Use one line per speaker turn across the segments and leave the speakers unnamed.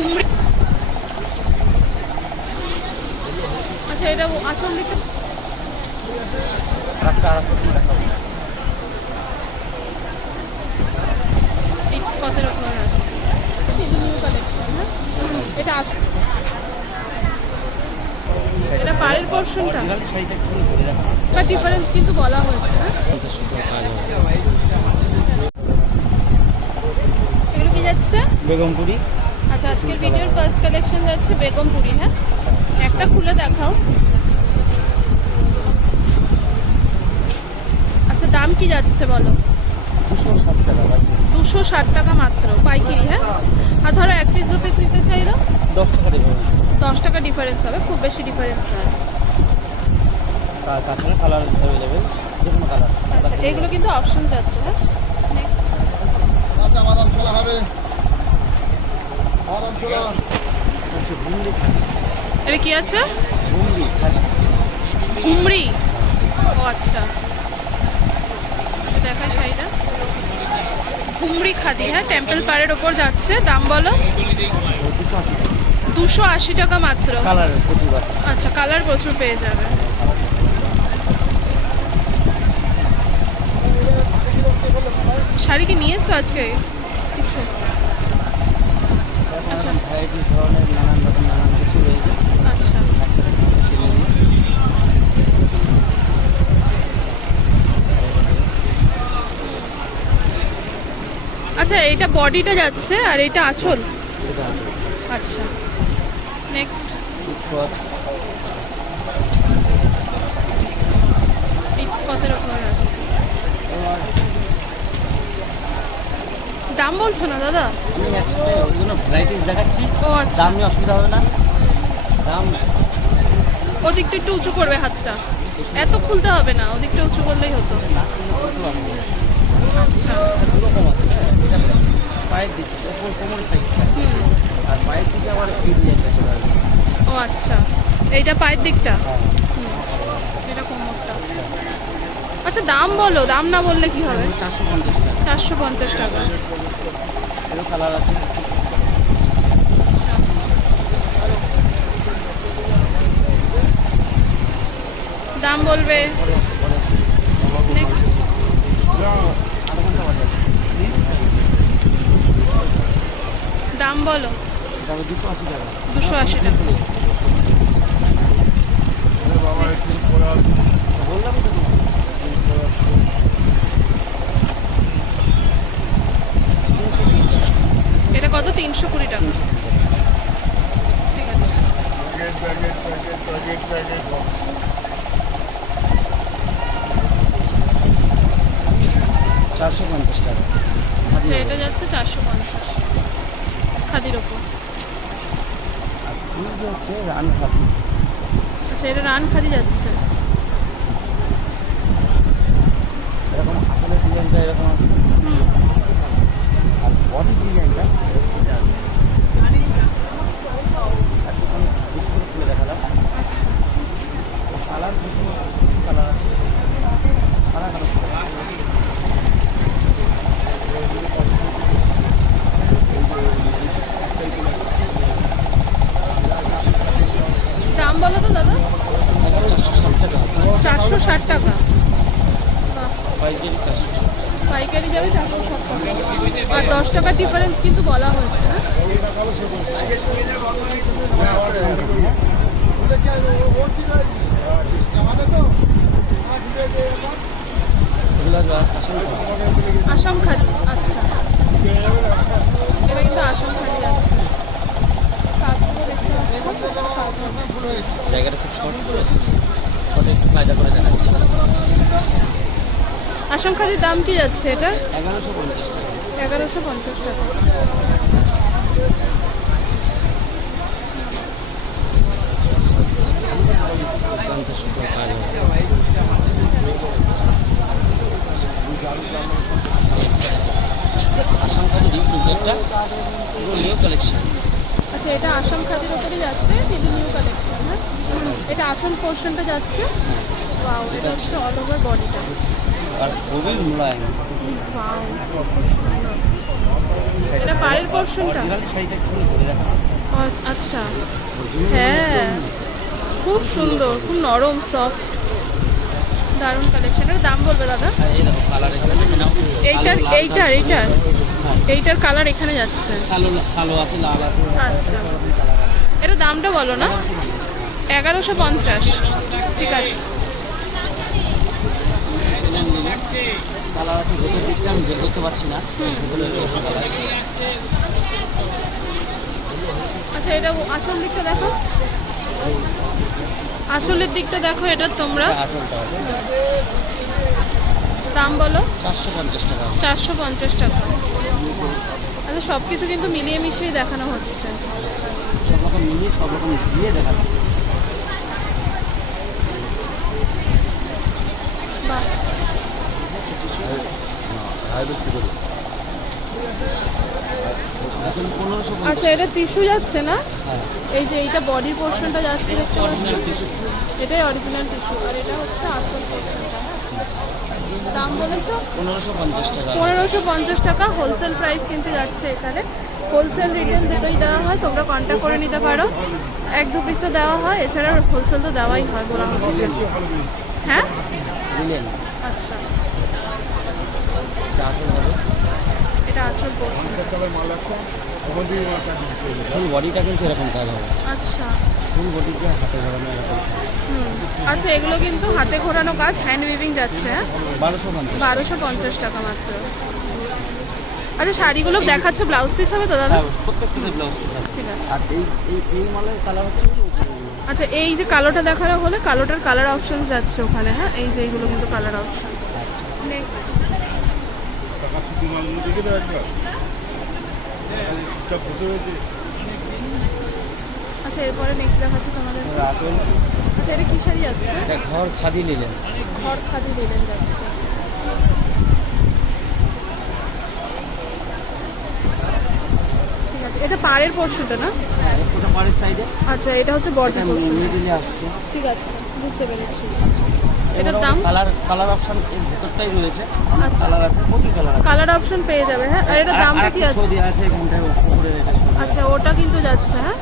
কুমড়ি আচ্ছা এটা আচল দিকে কত রকমের আছে? এটা নিউ কালেকশন হ্যাঁ? এটা আচল এটা পাড়ের পোর্শনটা তার ডিফারেন্স কিন্তু বলা হয়েছে হ্যাঁ?
কাজ হবে
এগুলো কি যাচ্ছে?
বেগমপুরি।
আচ্ছা আজকের ভিডিওর ফার্স্ট কালেকশন যাচ্ছে বেগমপুরি হ্যাঁ? একটা খুলে দেখাও। আচ্ছা দাম কি যাচ্ছে বলো?
দুশো ষাট টাকা
মাত্র, পাইকিরি হ্যাঁ? আর ধরো এক পিস দু পিস নিতে চাইলো?
দশ টাকা ডিফারেন্স
দশ টাকা ডিফারেন্স হবে, খুব বেশি ডিফারেন্স
কালার
আচ্ছা এগুলো কিন্তু অপশন যাচ্ছে হ্যাঁ
বাদাম ছোলা
হচ্ছে বুন্দি খালি
এটা কি আছে? কুমড়ি ও আচ্ছা। দেখাই শাড়িটা কুমড়ি খাদি হ্যাঁ টেম্পল পাড়ের ওপর যাচ্ছে। দাম বলো?
দুশো আশি টাকা
মাত্র। আচ্ছা কালার প্রচুর পেয়ে যাবে। শাড়ি কি নিয়েছো আজকে? কিছু? আচ্ছা।
ভ্যারাইটিস ধরনের নানান রকম নানান কিছু রয়েছে।
আচ্ছা। আচ্ছা এইটা বডিটা যাচ্ছে আর আঁচল?
এটা আছে
আচ্ছা। নেক্সট কত রকমের আছে? দাম বলছো না দাদা?
আমি একসাথে ওইগুলো ভ্যারাইটিস দেখাচ্ছি।
ও আচ্ছা।
দাম নিয়ে অসুবিধা হবে না। দাম
ওদিকটা একটু উঁচু করবে হাতটা। এত খুলতে হবে না ওদিকটা উঁচু করলেই হতো। আচ্ছা।
দুরকম আছে এটা পায়ের দিক ওপর কোমর সাইডটা
হুম।
আর পায়ের দিকে আবার এই চলে আসবে।
ও আচ্ছা। এইটা পায়ের দিকটা?
হ্যাঁ।
এটা কোমরটা। আচ্ছা দাম বলো দাম না বললে কি হবে?
চারশো পঞ্চাশ টাকা।
চারশো পঞ্চাশ টাকা।
এরও কালার আছে।
দাম বলবে। নেক্সট দাম বলো।
দুশো আশি টাকা।
দুশো আশি টাকা
বাবা একটু পরে আসুন
বললাম তো তোমাকে। তিনশো কুড়ি টাকা।
এটা কত তিনশো কুড়ি টাকা। ঠিক আছে
চারশো পঞ্চাশ টাকা।
আচ্ছা এটা যাচ্ছে চারশো পঞ্চাশ। খাদির ওপর।
হচ্ছে রান খাবি
আচ্ছা এটা রান খাদি যাচ্ছে।
এরকম আসলে ডিজাইনটা এরকম আছে।
হুম।
আর বডি ডিজাইনটা একটু আমি বিস্কুট খুলে দেখালাম কালার কিছু কালার আছে কালার কালার
দাম বলো তো দাদা
চারশো ষাট টাকা
চারশো ষাট টাকা বাহ,
পাইকারি চারশো ষাট টাকা
পাইকারি যাবে চারশো ষাট টাকা আর দশ টাকার ডিফারেন্স কিন্তু বলা হয়েছে হ্যাঁ
এগুলো আসলে
আসাম খাদি আচ্ছা। এটা কিন্তু আসাম খাদি যাচ্ছে কাজগুলো দেখতে পাচ্ছ।
জায়গাটা খুব শর্ট শর্টে একটু কায়দা করে দেখাচ্ছি।
আসাম খাদির দাম কি যাচ্ছে এটা?
এগারোশো পঞ্চাশ টাকা।
এগারোশো পঞ্চাশ টাকা।
দুর্দান্ত সুন্দর কাজ আসাম কাজে একটা পুরো নিউ কালেকশন
আচ্ছা এটা আসাম খাদির ওপরে যাচ্ছে কিন্তু নিউ কালেকশন হ্যাঁ? এটা আসাম পোর্শনটা যাচ্ছে। ওয়াও এটা হচ্ছে অল ওভার বডিটা
আর খুবই মোলায়েম।
ওয়াও এটা পাড়ের পোর্শনটা
অরিজিনাল শাড়িটা একটু ধরে রাখা।
আচ্ছা, আচ্ছা। হ্যাঁ। খুব সুন্দর, খুব নরম সফট দারুণ কালেকশন এর দাম বলবে দাদা? এইটার এইটার এইটার। এইটার কালার এখানে যাচ্ছে। আচ্ছা। এটা দামটা বলো না। এগারোশো পঞ্চাশ। ঠিক আছে।
পারছি না
আচ্ছা এটা আঁচল দিকটা দেখো। আঁচলের দিকটা দেখো এটা তোমরা দাম বলো
চারশো পঞ্চাশ টাকা
চারশো পঞ্চাশ টাকা আচ্ছা সব কিছু কিন্তু মিলিয়ে মিশিয়ে দেখানো হচ্ছে
সব রকম মিলিয়ে সব রকম দিয়ে দেখাচ্ছি
বাহ
এখন পনেরোশো
আচ্ছা এটা টিস্যু যাচ্ছে না?
হ্যাঁ
এই যে এইটা বডির পোর্শনটা যাচ্ছে দেখতে পাচ্ছি। এটাই অরিজিনাল টিস্যু আর এটা হচ্ছে আঁচল পোর্শনটা দাম বলেছ?
পনেরোশো পঞ্চাশ টাকা।
পনেরোশো পঞ্চাশ টাকা হোলসেল প্রাইস কিন্তু যাচ্ছে এখানে। হোলসেল রিটেল দুটোই দেওয়া হয় তোমরা কন্ট্যাক্ট করে নিতে পারো। এক দু পিসও দেওয়া হয় এছাড়া হোলসেল তো দেওয়াই হয় বলা হচ্ছে হ্যাঁ? আচ্ছা।
এটা
আঁচল।
ফুল বডিটা কিন্তু এরকম কাজ হবে।
আচ্ছা।
ফুল বডিটা হাতে ধরানো এরকম।
আচ্ছা এগুলো কিন্তু হাতে ঘোরানো কাজ হ্যান্ড উইভিং যাচ্ছে। হ্যাঁ
বারোশো পঞ্চাশ।
বারোশো পঞ্চাশ টাকা মাত্র। আচ্ছা শাড়িগুলো দেখাচ্ছে ব্লাউজ পিস হবে তো দাদা?
হ্যাঁ ব্লাউজ পিস আছে।
ঠিক আছে।
আর এই এই এই মালের কালার হচ্ছে
আচ্ছা এই যে কালোটা দেখানো হলে কালোটার কালার অপশন যাচ্ছে ওখানে হ্যাঁ? এই যে এইগুলো কিন্তু কালার অপশন নেক্সট
টাকা শুধু মালগুলো দেখে দাও একবার। এটা বসে রয়েছে
আচ্ছা এরপরে নেক্সট দেখাচ্ছে তোমাদের।
এটা আসল
আচ্ছা এটা কি শাড়ি যাচ্ছে
এটা ঘর খাদি নিলেন।
ঘর খাদি লিলেন যাচ্ছে। ঠিক আছে এটা পাড়ের পোর্শনটা না?
হ্যাঁ ওটা পাড়ের সাইডে
আচ্ছা এটা হচ্ছে বডি পোর্শন।
আসছে।
ঠিক আছে বুঝতে পেরেছি। এটার দাম?
কালার কালার অপশন এর ভিতরটাই রয়েছে।
আচ্ছা।
কালার আছে প্রচুর কালার আছে।
কালার অপশন পেয়ে যাবে হ্যাঁ? আর এটা দামটা কি আছে?
দেওয়া আছে এখানটায় উপরে এটা
আচ্ছা ওটা কিন্তু যাচ্ছে হ্যাঁ?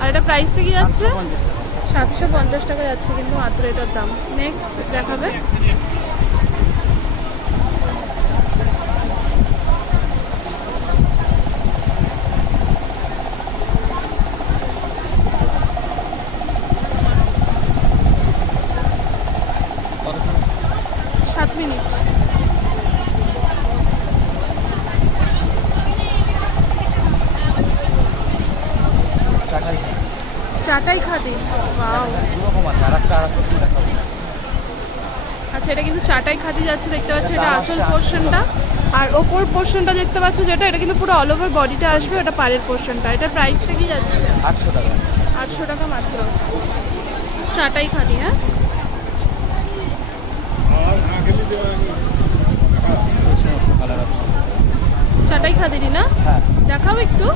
আর এটা প্রাইসটা কি যাচ্ছে?
আছে। 50 টাকা।
সাতশো পঞ্চাশ টাকা যাচ্ছে কিন্তু মাত্র এটার দাম। নেক্সট দেখাবে সাত মিনিট
চাটাই
চাটাই খাদি বাও
এরকম আছে আর একটা আর একটা কি দেখাবো
আচ্ছা এটা কিন্তু চাটাই খাদি যাচ্ছে দেখতে পাচ্ছ এটা আঁচল পোর্শনটা আর ওপর পোর্শনটা দেখতে পাচ্ছ যেটা এটা কিন্তু পুরো অল ওভার বডিটা আসবে ওটা পাড়ের পোর্শনটা এটা প্রাইসটা কি যাচ্ছে?
আটশো টাকা।
আটশো টাকা মাত্র। চাটাই খাদি হ্যাঁ? চাটাই খাদিরই না
হ্যাঁ।
দেখাও একটু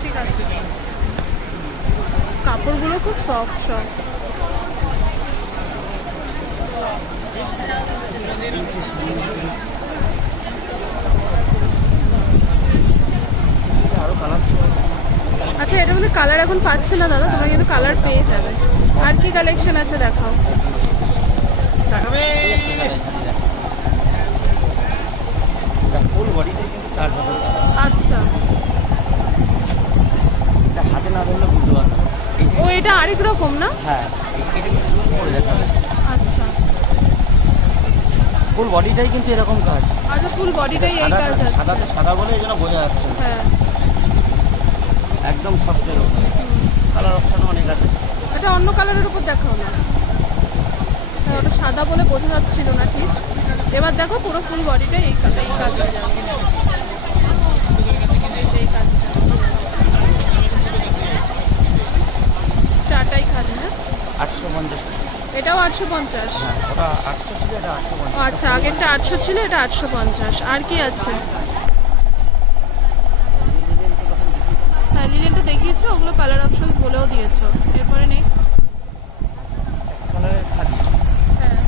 ঠিক আছে কাপড়গুলো খুব সফট সফট
আরও কালার ছিল
আচ্ছা এটা মানে কালার এখন পাচ্ছে না দাদা তোমরা কিন্তু কালার পেয়ে যাবে। আর কি কালেকশন আছে দেখাও।
কিন্তু
আচ্ছা।
এটা হাতে না ধরলে বুঝতে পারবে না।
ও এটা আরেক রকম না?
হ্যাঁ এটা কিন্তু জুম করে দেখাবে
আচ্ছা।
ফুল বডিটাই কিন্তু এরকম কাজ।
আচ্ছা ফুল বডিটাই এই কাজ আছে।
তো সাদা বলে এই জন্য বোঝা যাচ্ছে
হ্যাঁ।
একদম সফটের উপরে কালার অপশন অনেক আছে।
এটা অন্য কালারের উপর দেখাও না। হ্যাঁ, ওটা সাদা বলে বোঝা যাচ্ছিল না ঠিক এবার দেখো পুরো ফুল বডিটাই এই এই কাজটা। যাবে এই কাজটা। চাটাই খালি না
আটশো পঞ্চাশ
এটাও আটশো পঞ্চাশ।
হ্যাঁ ওটা আটশো ছিল এটা আটশো পঞ্চাশ।
আচ্ছা আগেরটা আটশো ছিল এটা আটশো পঞ্চাশ। আর কি আছে? দিয়েছ ওগুলো কালার অপশনস বলেও দিয়েছ। এরপরে নেক্সট হ্যাঁ।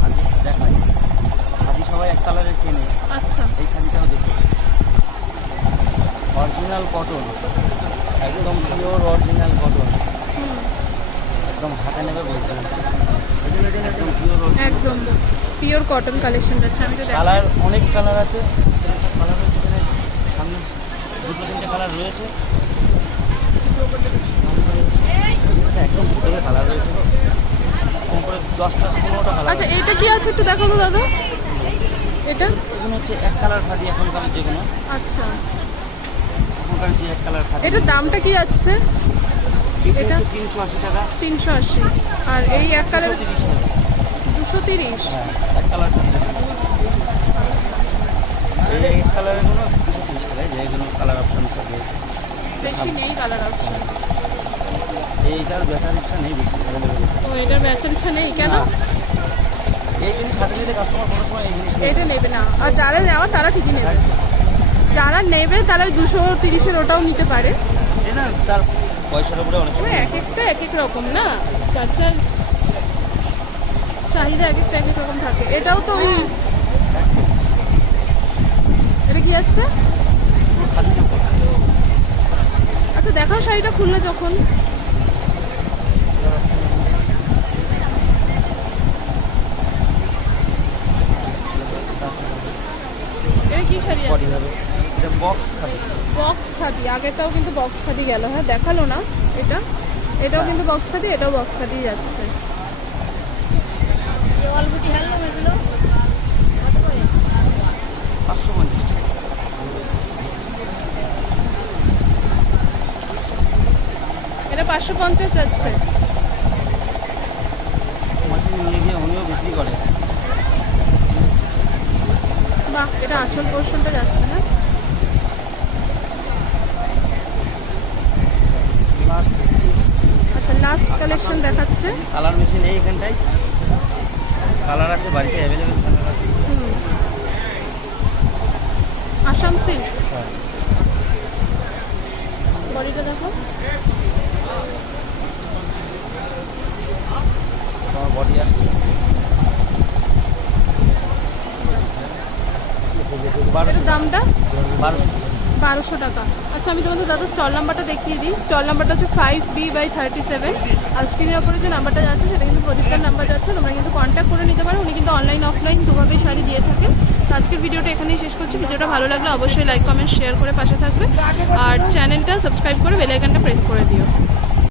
সবাই এক কালারের আচ্ছা।
অরিজিনাল কটন একদম পিওর অরিজিনাল কটন একদম হাতে নেবে বলতে একদম পিওর
কটন কালেকশন আমি
কালার অনেক কালার আছে। সামনে দুটো তিনটে কালার রয়েছে। একদম ভিতরে কালার রয়েছে। কম করে দশটা পনেরোটা কালার
আচ্ছা এটা কি আছে একটু দেখো তো দাদা? এটা?
এগুলো হচ্ছে এক কালার খাদি এখনকার যেগুলো।
আচ্ছা।
এখনকার যে এক কালার খাদি।
এটার দামটা কি আছে?
এটা তিনশো আশি টাকা।
তিনশো আশি। আর এই এক কালার
তিরিশ টাকা।
দুশো তিরিশ।
হ্যাঁ এক কালার খাদি। এই যে এক কালারগুলো দুশো তিরিশ টাকায় যেগুলো কালার অপশন সব রয়েছে।
বেশি নেই কালার অপশন
এইটার বেচার ইচ্ছা নেই বেশি।
ও এটার বেচার ইচ্ছা নেই? কেন?
এই জিনিস হাতে নিলে কাস্টমার কোনো সময় এই জিনিস
এটা নেবে না। আর যারা নেওয়া তারা ঠিকই নেবে। যারা নেবে তারা দুশো তিরিশের ওটাও নিতে পারে।
সে না তার পয়সার উপরে অনেক সময়
এক একটা এক এক রকম না? চার চার চাহিদা এক একটা এক এক রকম থাকে। এটাও তো ওই এটা কি আছে
খালি না।
আচ্ছা শাড়িটা খুললে যখন। এটা কি শাড়ি আছে?
বডি এটা বক্স খালি
বক্স খাদি আগেরটাও কিন্তু বক্স খাদি গেল হ্যাঁ দেখাল না এটা। এটাও কিন্তু বক্স খাদি এটাও বক্স খাদি যাচ্ছে।
পাঁচশো পঞ্চাশ টাকা।
এটা পাঁচশো পঞ্চাশ যাচ্ছে।
মেশিন নিয়ে গিয়ে উনিও বিক্রি করে।
বাহ এটা আঁচল পোর্শনটা যাচ্ছে না? আচ্ছা লাস্ট কালেকশন দেখাচ্ছে।
কালার মেশিন এইখানটাই কালার আছে বাড়িতে অ্যাভেলেবেল কালার আছে।
হুম। আসাম সিল্ক
হ্যাঁ।
বডিটা দেখো।
তোমার বডি আসছে।
দামটা? বারোশো। টাকা। আচ্ছা আমি তোমাদের দাদা স্টল নাম্বারটা দেখিয়ে দিই। স্টল নাম্বারটা হচ্ছে five B by thirty seven আর স্ক্রিনের ওপরে যে নাম্বারটা যাচ্ছে সেটা কিন্তু প্রদীপটার নাম্বার যাচ্ছে। তোমরা কিন্তু কন্ট্যাক্ট করে নিতে পারো। উনি কিন্তু অনলাইন অফলাইন দুভাবেই শাড়ি দিয়ে থাকেন। তো আজকের ভিডিওটা এখানেই শেষ করছি। ভিডিওটা ভালো লাগলে অবশ্যই লাইক কমেন্ট শেয়ার করে পাশে থাকবে। আর চ্যানেলটা সাবস্ক্রাইব করে বেল আইকনটা প্রেস করে দিও।